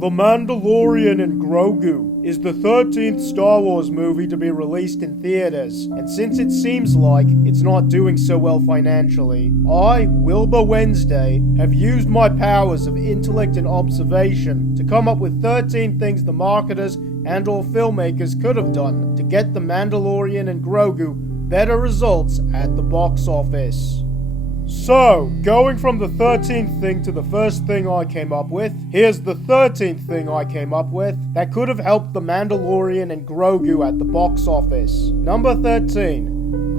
The Mandalorian and Grogu is the 13th Star Wars movie to be released in theaters, and since it seems like it's not doing so well financially, I, Wilbur Wednesday, have used my powers of intellect and observation to come up with 13 things the marketers and or filmmakers could have done to get The Mandalorian and Grogu better results at the box office. So, going from the 13th thing to the first thing I came up with, here's the 13th thing I came up with that could have helped The Mandalorian and Grogu at the box office. Number 13,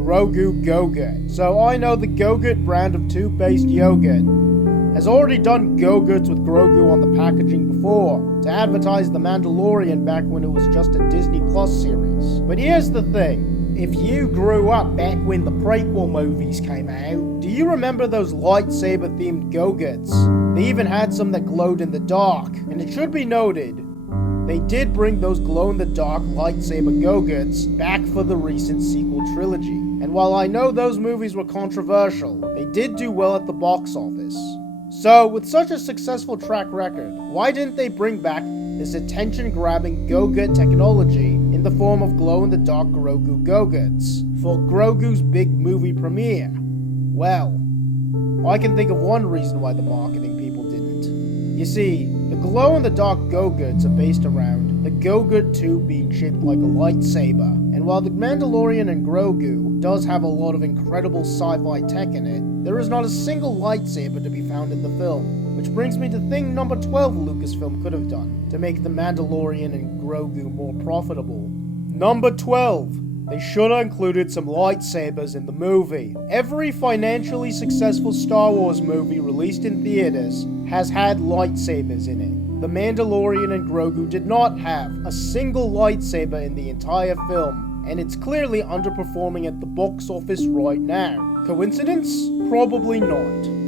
Grogu Go-Gurt. So I know the Go-Gurt brand of tube-based yogurt has already done Go-Gurts with Grogu on the packaging before, to advertise The Mandalorian back when it was just a Disney Plus series. But here's the thing. If you grew up back when the prequel movies came out, do you remember those lightsaber-themed Go-Gurts? They even had some that glowed in the dark, and it should be noted, they did bring those glow-in-the-dark lightsaber Go-Gurts back for the recent sequel trilogy. And while I know those movies were controversial, they did do well at the box office. So, with such a successful track record, why didn't they bring back this attention-grabbing Go-Gurt technology in the form of glow-in-the-dark Grogu Go-Gurts for Grogu's big movie premiere? Well, I can think of one reason why the marketing people didn't. You see, the glow-in-the-dark Go-Gurts are based around the Go-Gurt tube being shaped like a lightsaber, and while the Mandalorian and Grogu does have a lot of incredible sci-fi tech in it, there is not a single lightsaber to be found in the film. Which brings me to thing number 12 Lucasfilm could have done to make The Mandalorian and Grogu more profitable. Number 12. They should have included some lightsabers in the movie. Every financially successful Star Wars movie released in theaters has had lightsabers in it. The Mandalorian and Grogu did not have a single lightsaber in the entire film, and it's clearly underperforming at the box office right now. Coincidence? Probably not.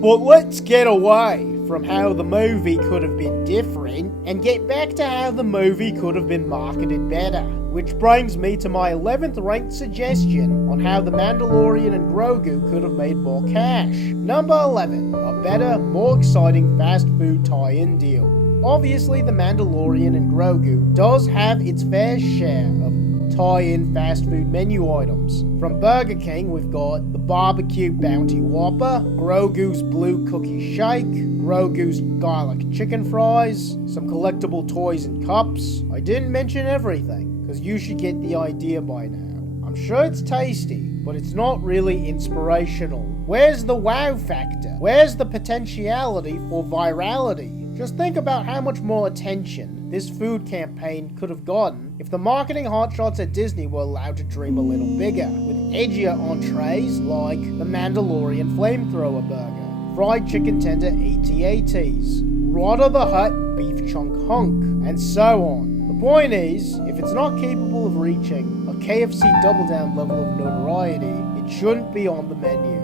But let's get away from how the movie could have been different and get back to how the movie could have been marketed better. Which brings me to my 11th ranked suggestion on how The Mandalorian and Grogu could have made more cash. Number 11. A better, more exciting fast food tie-in deal. Obviously, The Mandalorian and Grogu does have its fair share of tie-in fast food menu items. From Burger King, we've got the Barbecue Bounty Whopper, Grogu's Blue Cookie Shake, Grogu's Garlic Chicken Fries, some collectible toys and cups. I didn't mention everything, because you should get the idea by now. I'm sure it's tasty, but it's not really inspirational. Where's the wow factor? Where's the potentiality for virality? Just think about how much more attention this food campaign could have gotten if the marketing hotshots at Disney were allowed to dream a little bigger, with edgier entrees like the Mandalorian Flamethrower Burger, Fried Chicken Tender AT-ATs, Rodder the Hutt Beef Chunk Hunk, and so on. The point is, if it's not capable of reaching a KFC Double Down level of notoriety, it shouldn't be on the menu.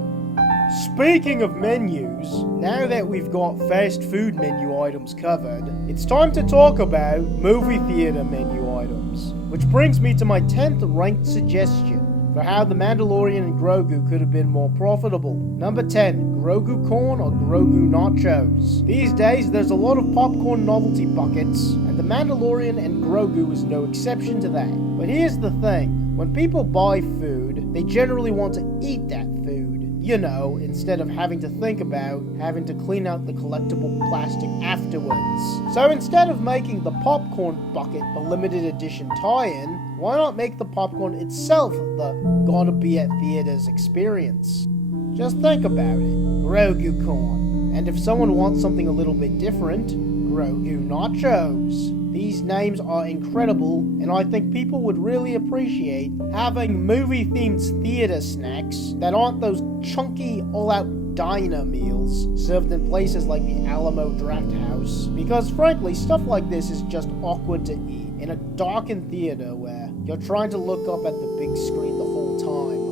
Speaking of menus, now that we've got fast food menu items covered, it's time to talk about movie theater menu items. Which brings me to my 10th ranked suggestion for how The Mandalorian and Grogu could have been more profitable. Number 10. Grogu Corn or Grogu Nachos. These days, there's a lot of popcorn novelty buckets, and The Mandalorian and Grogu is no exception to that. But here's the thing. When people buy food, they generally want to eat that food. You know, instead of having to think about having to clean out the collectible plastic afterwards. So instead of making the popcorn bucket a limited edition tie-in, why not make the popcorn itself the gotta be at theaters experience? Just think about it. Grogu Corn. And if someone wants something a little bit different, Grogu Nachos. These names are incredible, and I think people would really appreciate having movie-themed theater snacks that aren't those chunky, all-out diner meals served in places like the Alamo Drafthouse. Because frankly, stuff like this is just awkward to eat in a darkened theater where you're trying to look up at the big screen the whole time.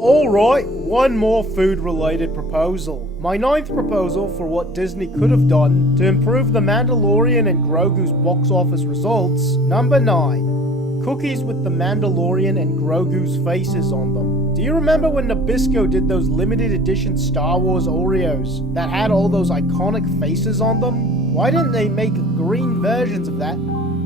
Alright, one more food-related proposal. My 9th proposal for what Disney could have done to improve The Mandalorian and Grogu's box office results. Number 9. Cookies with The Mandalorian and Grogu's faces on them. Do you remember when Nabisco did those limited edition Star Wars Oreos that had all those iconic faces on them? Why didn't they make green versions of that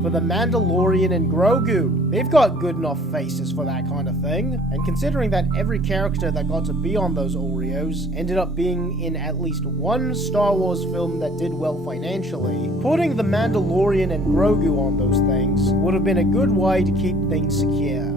for the Mandalorian and Grogu? They've got good enough faces for that kind of thing. And considering that every character that got to be on those Oreos ended up being in at least one Star Wars film that did well financially, putting the Mandalorian and Grogu on those things would have been a good way to keep things secure.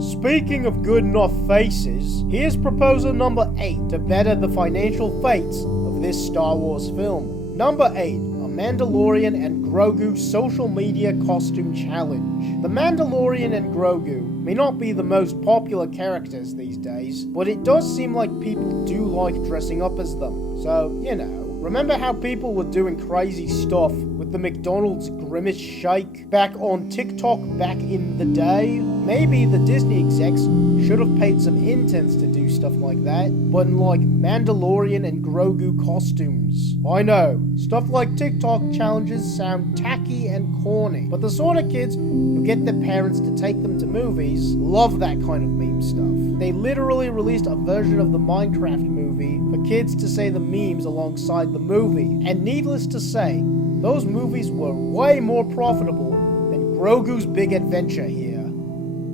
Speaking of good enough faces, here's proposal number 8 to better the financial fates of this Star Wars film. Number 8. Mandalorian and Grogu social media costume challenge. The Mandalorian and Grogu may not be the most popular characters these days, but it does seem like people do like dressing up as them. So, you know, remember how people were doing crazy stuff with the McDonald's Grimace Shake back on TikTok back in the day? Maybe the Disney execs should have paid some interns to do stuff like that, but in like Mandalorian and Grogu costumes. I know, stuff like TikTok challenges sound tacky and corny, but the sort of kids who get their parents to take them to movies love that kind of meme stuff. They literally released a version of the Minecraft movie for kids to say the memes alongside the movie, and needless to say, those movies were way more profitable than Grogu's Big Adventure here.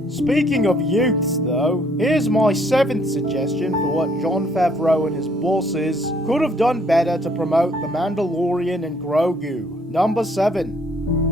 Speaking of youths though, here's my 7th suggestion for what Jon Favreau and his bosses could have done better to promote The Mandalorian and Grogu. Number 7.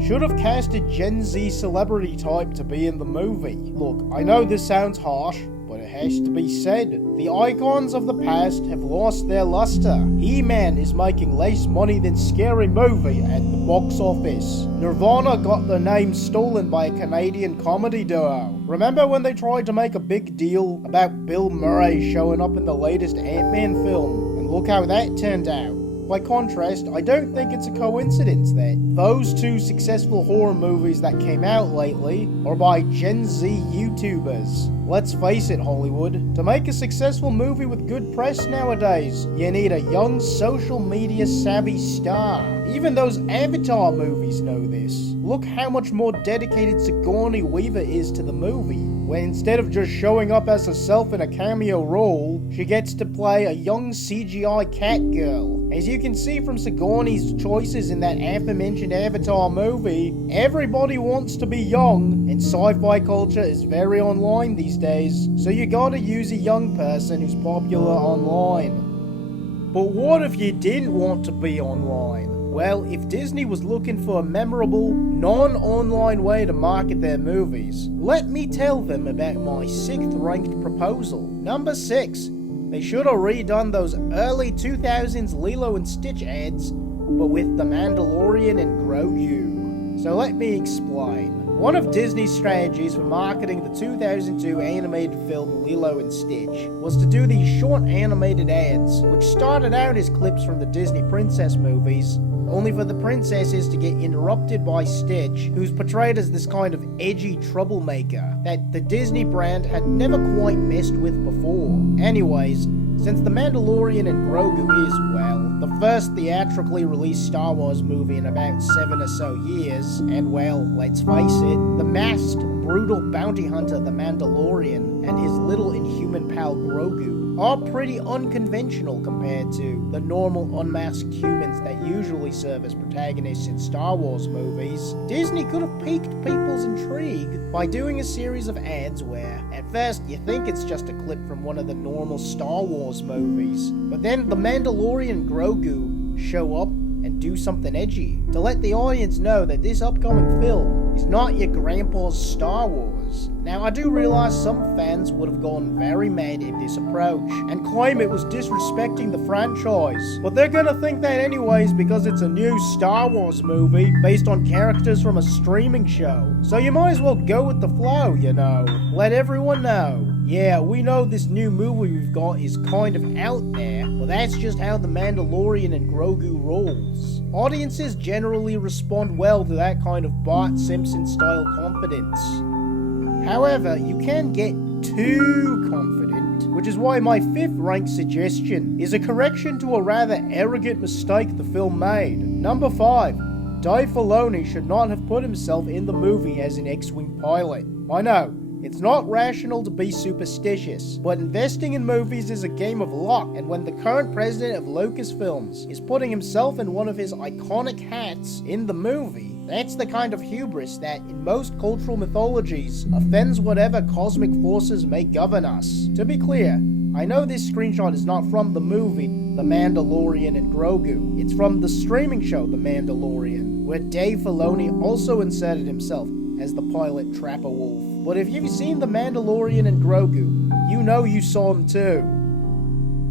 Should have casted Gen Z celebrity type to be in the movie. Look, I know this sounds harsh, but it has to be said. The icons of the past have lost their luster. He-Man is making less money than Scary Movie at the box office. Nirvana got their name stolen by a Canadian comedy duo. Remember when they tried to make a big deal about Bill Murray showing up in the latest Ant-Man film? And look how that turned out. By contrast, I don't think it's a coincidence that those 2 successful horror movies that came out lately are by Gen Z YouTubers. Let's face it, Hollywood, to make a successful movie with good press nowadays, you need a young social media savvy star. Even those Avatar movies know this. Look how much more dedicated Sigourney Weaver is to the movie, when instead of just showing up as herself in a cameo role, she gets to play a young CGI cat girl. As you can see from Sigourney's choices in that aforementioned Avatar movie, everybody wants to be young, and sci-fi culture is very online these days, so you gotta use a young person who's popular online. But what if you didn't want to be online? Well, if Disney was looking for a memorable, non-online way to market their movies, let me tell them about my 6th ranked proposal. Number 6. They should have redone those early 2000s Lilo and Stitch ads, but with The Mandalorian and Grogu. So let me explain. One of Disney's strategies for marketing the 2002 animated film Lilo and Stitch was to do these short animated ads, which started out as clips from the Disney princess movies, only for the princesses to get interrupted by Stitch, who's portrayed as this kind of edgy troublemaker that the Disney brand had never quite messed with before. Anyways, since The Mandalorian and Grogu is, well, the first theatrically released Star Wars movie in about 7 or so years, and well, let's face it, the masked, brutal bounty hunter The Mandalorian and his little inhuman pal Grogu are pretty unconventional compared to the normal unmasked humans that usually serve as protagonists in Star Wars movies, Disney could have piqued people's intrigue by doing a series of ads where, at first, you think it's just a clip from one of the normal Star Wars movies, but then The Mandalorian and Grogu show up and do something edgy to let the audience know that this upcoming film is not your grandpa's Star Wars. Now, I do realize some fans would have gone very mad at this approach and claim it was disrespecting the franchise, but they're gonna think that anyways because it's a new Star Wars movie based on characters from a streaming show. So you might as well go with the flow, you know. Let everyone know. Yeah, we know this new movie we've got is kind of out there, but that's just how The Mandalorian and Grogu rolls. Audiences generally respond well to that kind of Bart Simpson-style confidence. However, you can get too confident, which is why my 5th ranked suggestion is a correction to a rather arrogant mistake the film made. Number 5. Dave Filoni should not have put himself in the movie as an X-Wing pilot. I know, It's not rational to be superstitious, but investing in movies is a game of luck, and when the current president of LucasFilms is putting himself in one of his iconic hats in the movie, that's the kind of hubris that, in most cultural mythologies, offends whatever cosmic forces may govern us. To be clear, I know this screenshot is not from the movie The Mandalorian and Grogu. It's from the streaming show The Mandalorian, where Dave Filoni also inserted himself as the pilot Trapper Wolf. But if you've seen The Mandalorian and Grogu, you know you saw him too.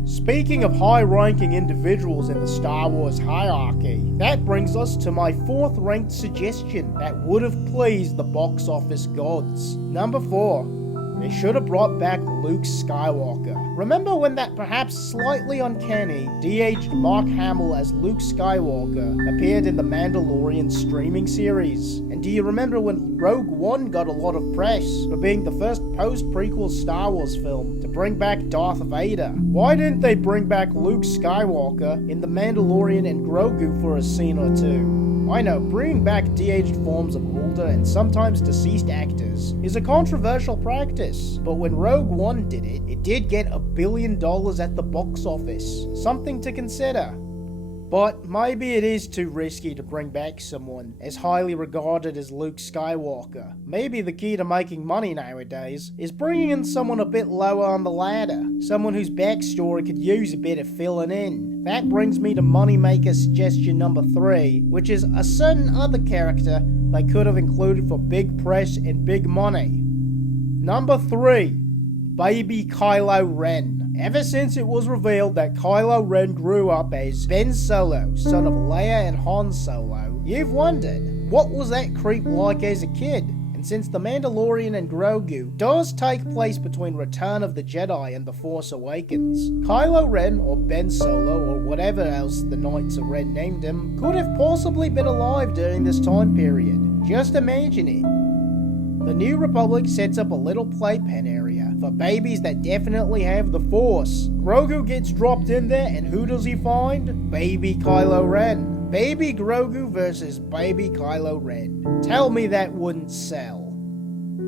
Speaking of high-ranking individuals in the Star Wars hierarchy, that brings us to my 4th ranked suggestion that would have pleased the box office gods. Number 4. They should have brought back Luke Skywalker. Remember when that perhaps slightly uncanny, de-aged Mark Hamill as Luke Skywalker appeared in the Mandalorian streaming series? And do you remember when Rogue One got a lot of press for being the first post-prequel Star Wars film to bring back Darth Vader? Why didn't they bring back Luke Skywalker in The Mandalorian and Grogu for a scene or two? I know, bringing back de-aged forms of older and sometimes deceased actors is a controversial practice, but when Rogue One did it, it did get $1 billion at the box office. Something to consider. But maybe it is too risky to bring back someone as highly regarded as Luke Skywalker. Maybe the key to making money nowadays is bringing in someone a bit lower on the ladder, someone whose backstory could use a bit of filling in. That brings me to moneymaker suggestion number 3, which is a certain other character they could have included for big press and big money. Number 3. Baby Kylo Ren. Ever since it was revealed that Kylo Ren grew up as Ben Solo, son of Leia and Han Solo, you've wondered, what was that creep like as a kid? And since The Mandalorian and Grogu does take place between Return of the Jedi and The Force Awakens, Kylo Ren, or Ben Solo, or whatever else the Knights of Ren named him, could have possibly been alive during this time period. Just imagine it. The New Republic sets up a little playpen area for babies that definitely have the Force. Grogu gets dropped in there, and who does he find? Baby Kylo Ren. Baby Grogu versus Baby Kylo Ren. Tell me that wouldn't sell.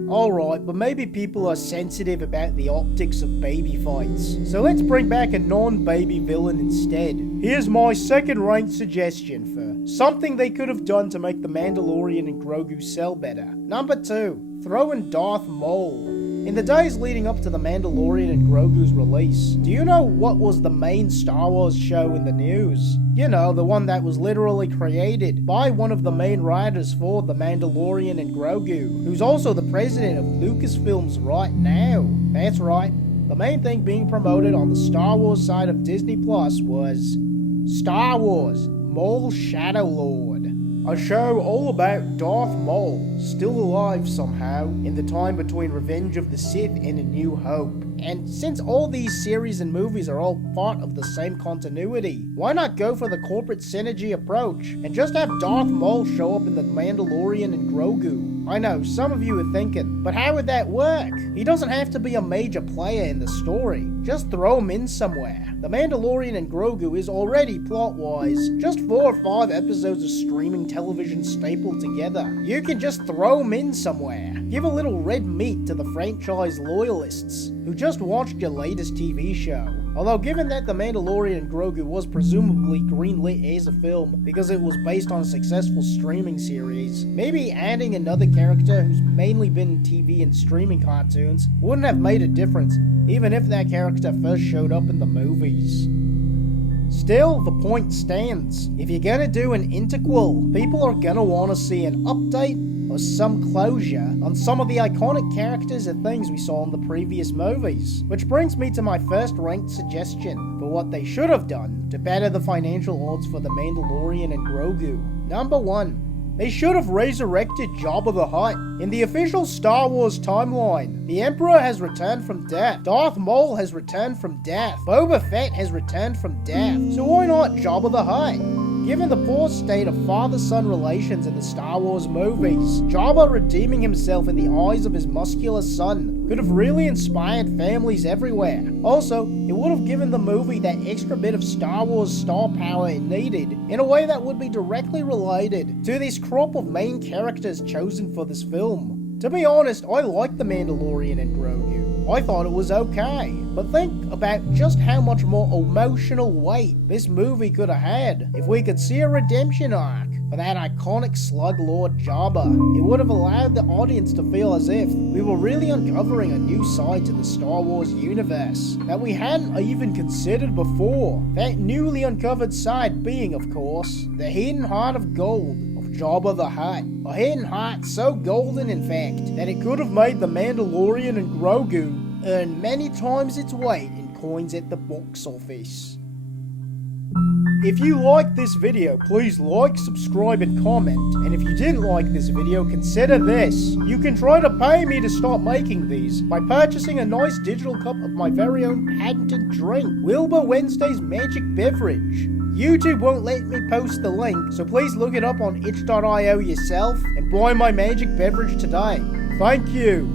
Alright, but maybe people are sensitive about the optics of baby fights, so let's bring back a non-baby villain instead. Here's my 2nd ranked suggestion for something they could have done to make The Mandalorian and Grogu sell better. Number 2. Throw in Darth Maul. In the days leading up to The Mandalorian and Grogu's release, do you know what was the main Star Wars show in the news? You know, the one that was literally created by one of the main writers for The Mandalorian and Grogu, who's also the president of LucasFilms right now. That's right, the main thing being promoted on the Star Wars side of Disney Plus was Star Wars Maul Shadow Lord. A show all about Darth Maul, still alive somehow, in the time between Revenge of the Sith and A New Hope. And since all these series and movies are all part of the same continuity, why not go for the corporate synergy approach, and just have Darth Maul show up in The Mandalorian and Grogu? I know, some of you are thinking, but how would that work? He doesn't have to be a major player in the story, just throw him in somewhere. The Mandalorian and Grogu is already, plot-wise, just 4 or 5 episodes of streaming television stapled together. You can just throw him in somewhere. Give a little red meat to the franchise loyalists, who just watched your latest TV show. Although given that The Mandalorian and Grogu was presumably greenlit as a film because it was based on a successful streaming series, maybe adding another character who's mainly been in TV and streaming cartoons wouldn't have made a difference, even if that character first showed up in the movies. Still, the point stands. If you're gonna do an interquel, people are gonna want to see an update or some closure on some of the iconic characters and things we saw in the previous movies. Which brings me to my 1st ranked suggestion for what they should have done to better the financial odds for The Mandalorian and Grogu. Number 1. They should have resurrected Jabba the Hutt. In the official Star Wars timeline, the Emperor has returned from death, Darth Maul has returned from death, Boba Fett has returned from death, so why not Jabba the Hutt? Given the poor state of father-son relations in the Star Wars movies, Jabba redeeming himself in the eyes of his muscular son could have really inspired families everywhere. Also, it would have given the movie that extra bit of Star Wars star power it needed, in a way that would be directly related to this crop of main characters chosen for this film. To be honest, I liked The Mandalorian and Grogu. I thought it was okay, but think about just how much more emotional weight this movie could have had if we could see a redemption arc for that iconic Slug Lord Jabba. It would have allowed the audience to feel as if we were really uncovering a new side to the Star Wars universe that we hadn't even considered before. That newly uncovered side being, of course, the hidden heart of gold of Jabba the Hutt. A hidden heart so golden, in fact, that it could have made The Mandalorian and Grogu earn many times its weight in coins at the box office. If you liked this video, please like, subscribe, and comment. And if you didn't like this video, consider this. You can try to pay me to stop making these by purchasing a nice digital cup of my very own patented drink, Wilbur Wednesday's Magic Beverage. YouTube won't let me post the link, so please look it up on itch.io yourself and buy my magic beverage today. Thank you.